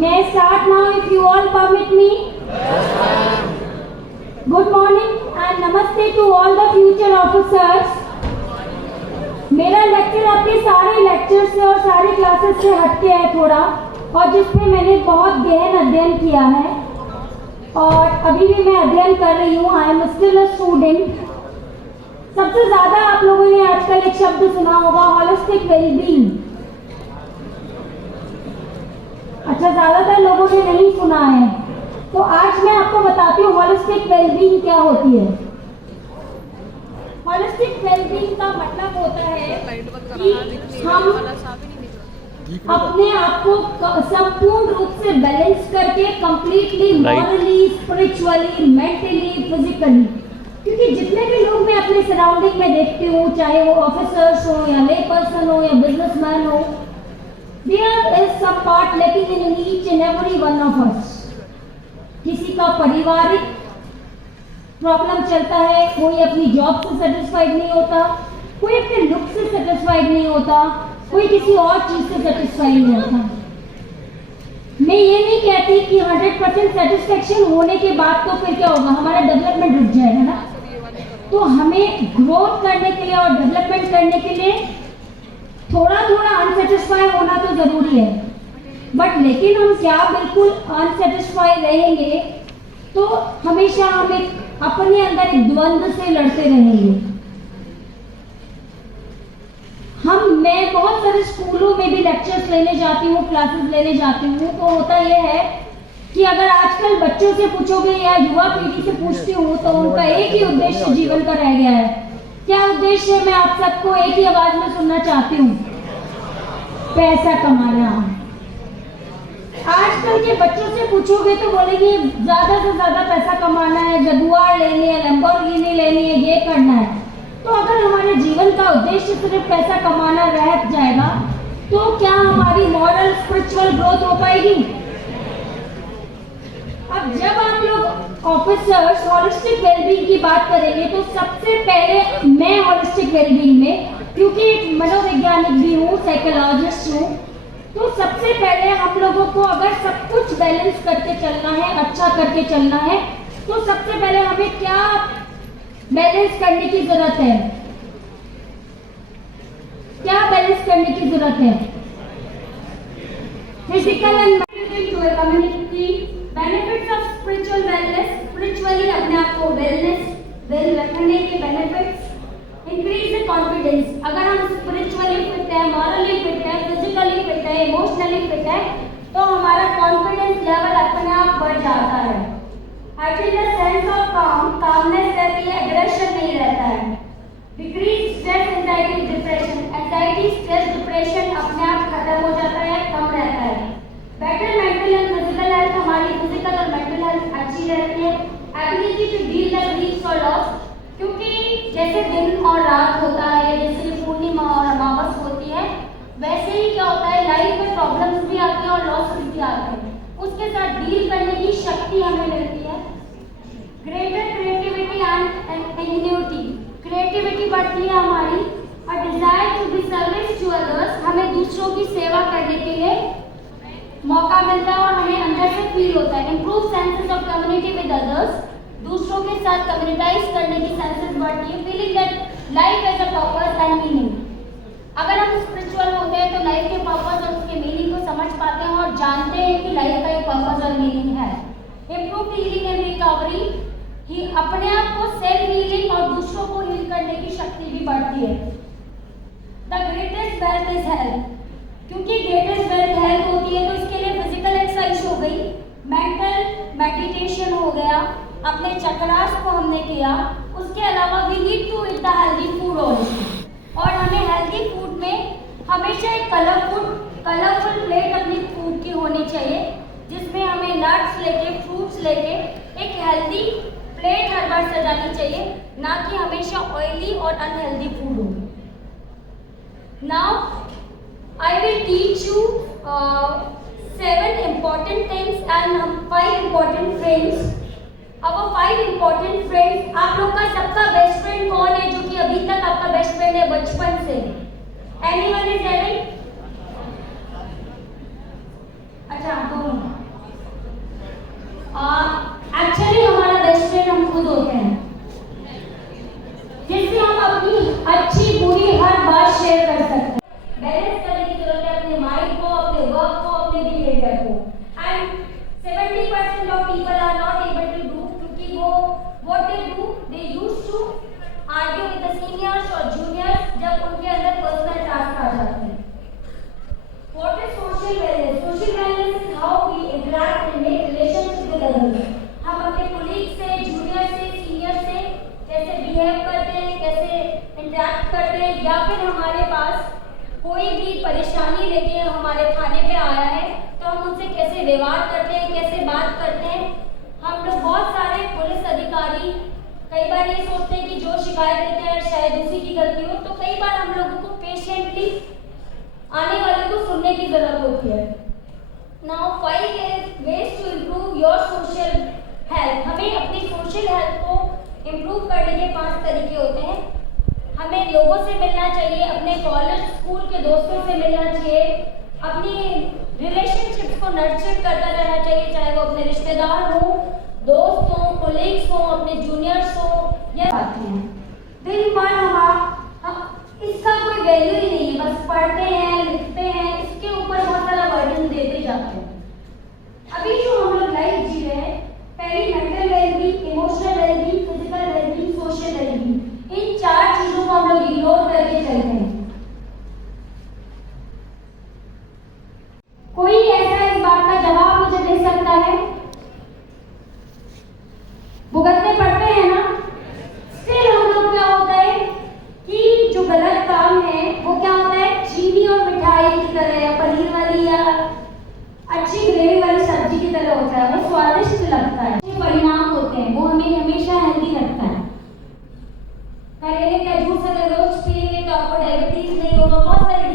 May I start now if you all permit me? Good morning and namaste to all the future officers. मेरा lecture आपके सारे lecture से और सारे classes से हटके है थोड़ा, और जिसपे मैंने बहुत गहन अध्ययन किया है और अभी भी मैं अध्ययन कर रही हूँ. I am still a student. सबसे ज़्यादा आप लोगों ने आजकल एक शब्द सुना होगा, होलिस्टिक वेलबींग. अच्छा, ज़्यादातर लोगों ने नहीं सुना है, तो आज मैं आपको बताती हूँ होलिस्टिक वेलबींग क्या होती है. होलिस्टिक वेलबींग का मतलब होता है कि हम अपने आप को संपूर्ण रूप से बैलेंस करके completely morally, spiritually, mentally, physically. क्योंकि जितने भी लोग मैं अपने सराउंडिंग में देखती हूँ, चाहे वो ऑफिसर्स हो या ले पर्सन हो या बिजनेसमैन हो, there is some part lacking in each and every one of us. किसी का पारिवारिक प्रॉब्लम चलता है, कोई अपनी जॉब से सेटिस्फाइड नहीं होता, कोई अपने लुक से सेटिस्फाइड नहीं होता, कोई किसी और चीज से सेटिस्फाइड नहीं होता. मैं ये नहीं कहती कि 100% सेटिस्फेक्शन होने के बाद तो फिर क्या होगा, हमारा डेवलपमेंट रुक जाएगा ना. तो हमें ग्रोथ करने के लिए और डेवलपमेंट करने के लिए थोड़ा थोड़ा अनसेटिस्फाई होना तो जरूरी है. बट लेकिन हम क्या बिल्कुल अनसेटिस्फाई रहेंगे तो हमेशा हम एक अपने अंदर एक द्वंद्व से लड़ते रहेंगे. मैं बहुत सारे स्कूलों में भी लेक्चर्स लेने जाती हूँ, क्लासेस लेने जाती हूँ, तो होता यह है कि अगर आजकल बच्चों से पूछोगे या युवा पीढ़ी से पूछती हूँ तो उनका एक ही उद्देश्य जीवन का रह गया है. क्या उद्देश्य है? मैं आप सबको एक ही आवाज में सुनना चाहती हूँ, पैसा कमाना. आजकल के बच्चों से पूछोगे तो बोलेंगे ज्यादा से ज्यादा पैसा कमाना है, जगुआर लेनी है, लैम्बोर्गिनी लेनी है, ये करना है. तो अगर हमारे जीवन का उद्देश्य सिर्फ पैसा कमाना रह जाएगा तो क्या हमारी मॉरल स्पिरिचुअल ग्रोथ हो पाएगी? अब जब आप लोग ऑफिसर्स होलिस्टिक वेलबींग की बात करेंगे तो सबसे पहले मैं होलिस्टिक वेलबींग में, क्योंकि मनोवैज्ञानिक भी हूँ, साइकोलॉजिस्ट हूँ, तो सबसे पहले हम लोगों को अगर सब कुछ बैलेंस करके चलना है, अच्छा करके चलना है, तो सबसे पहले हमें क्या बैलेंस करने की जरूरत है? क्या बैलेंस करने की जरूरत है? Physical and mental community benefits of spiritual wellness. Spiritually अपने आप को वेल रखने के बेनिफिट्स. Increase the confidence. अगर हम स्पिरिचुअली फिट है, मॉरली फिट है, फिजिकली फिट है, इमोशनली फिट है, तो हमारा कॉन्फिडेंस लेवल अपने आप बढ़ जाता है. I think the sense of calmness रहती है, एग्रेशन नहीं रहता है. Decrease stress, anxiety, depression. Anxiety, stress, depression अपने आप खत्म हो जाता है, कम रहता है. Better mental and physical health. हमारी फिजिकल और मेंटल हेल्थ अच्छी रहती है. Ability to deal the grief और लॉस. क्योंकि जैसे दिन और रात होता है, जैसे पूर्णिमा और अमावस होती है, वैसे ही क्या होता है, लाइफ में प्रॉब्लम्स भी आती हैं और लॉस भी आते हैं. उसके साथ डील करने की शक्ति हमें मिलती है. Greater creativity and ingenuity. Creativity बढ़ती है हमारी. और desire to be service to others. हमें दूसरों की सेवा करने के लिए मौका मिलता है और हमें अंदर से फील होता है. Improve senses of community with others. दूसरों के साथ कम्युनिटाइज करने की सेंसेस बढ़ती है. Feeling that life has a purpose and meaning. अगर हम स्पिरिचुअल होते हैं तो लाइफ के पर्पस और उसके मीनिंग को समझ पाते हैं और जानते हैं कि लाइफ का एक पर्पस और मीनिंग है. Improve healing and recovery. ही अपने आप को सेल्फ हीलिंग और दूसरों को हील करने की शक्ति भी बढ़ती है. The greatest wealth is health. क्योंकि ग्रेटेस्ट वेल्थ हेल्थ होती है तो इसके लिए फिजिकल एक्सरसाइज हो गई, मेंटल मेडिटेशन हो गया, अपने चक्रास को हमने किया. उसके अलावा we need to eat the healthy food also. और हमें हेल्दी फूड में हमेशा एक कलरफुल प्लेट अपनी फूड की होनी चाहिए, जिसमें हमें नट्स लेके, फ्रूट्स लेके एक हेल्दी प्लेट हर बार सजानी चाहिए, ना कि हमेशा ऑयली और अनहेल्दी फूड हो. Now I will teach you 7 important things and 5 important friends. अब 5 important friends. आप लोग का सबका बेस्ट फ्रेंड कौन है जो कि अभी तक आपका बेस्ट फ्रेंड है बचपन से? Anyone is having? अच्छा, दोनों. व्यवहार करते हैं, कैसे बात करते हैं। हम लोग बहुत सारे पुलिस अधिकारी कई बार ये सोचते हैं कि जो शिकायत देते हैं शायद उसी की गलती हो, तो कई बार हम लोगों को पेशेंटली आने वाले को सुनने की जरूरत होती है। Now 5 ways to improve your social health। हमें अपनी सोशल हेल्थ को इम्प्रूव करने के 5 तरीके होते हैं। हमें लोगों से मिलना चाहिए, अपने कॉलेज स्कूल के दोस्तों से मिलना चाहिए, अपनी रिलेशनशिप्स को नर्चर करता रहना चाहिए, चाहे वो अपने रिश्तेदार हो, दोस्त हो, कोलीग्स हो, अपने जूनियर्स हो या साथी हैं। दिन भर इसका कोई वैल्यू ही नहीं है, बस पढ़ते हैं, लिखते हैं, इसके ऊपर बहुत सारा बर्डन देते जाते हैं। अभी जो हम लोग लाइफ जी रहे हैं, पहली mental wellbeing, emotional wellbeing, physical wellbeing, social wellbeing, इन 4 चीजों को हम लोग इग्नोर करके चलते हैं। कोई ऐसा इस बात का जवाब मुझे दे सकता है? भुगतने पड़ते हैं ना। फिर हम लोग क्या होता है कि जो गलत काम है वो क्या होता है, चीनी और मिठाई की तरह या पनीर वाली या अच्छी ग्रेवी वाली सब्जी की तरह होता है, वो स्वादिष्ट लगता है, परिणाम होते हैं, वो हमें हमेशा हेल्दी रखता है। करेले का जूस अगर रोज पिएंगे तो आपको डायबिटीज नहीं होगा, बहुत सारी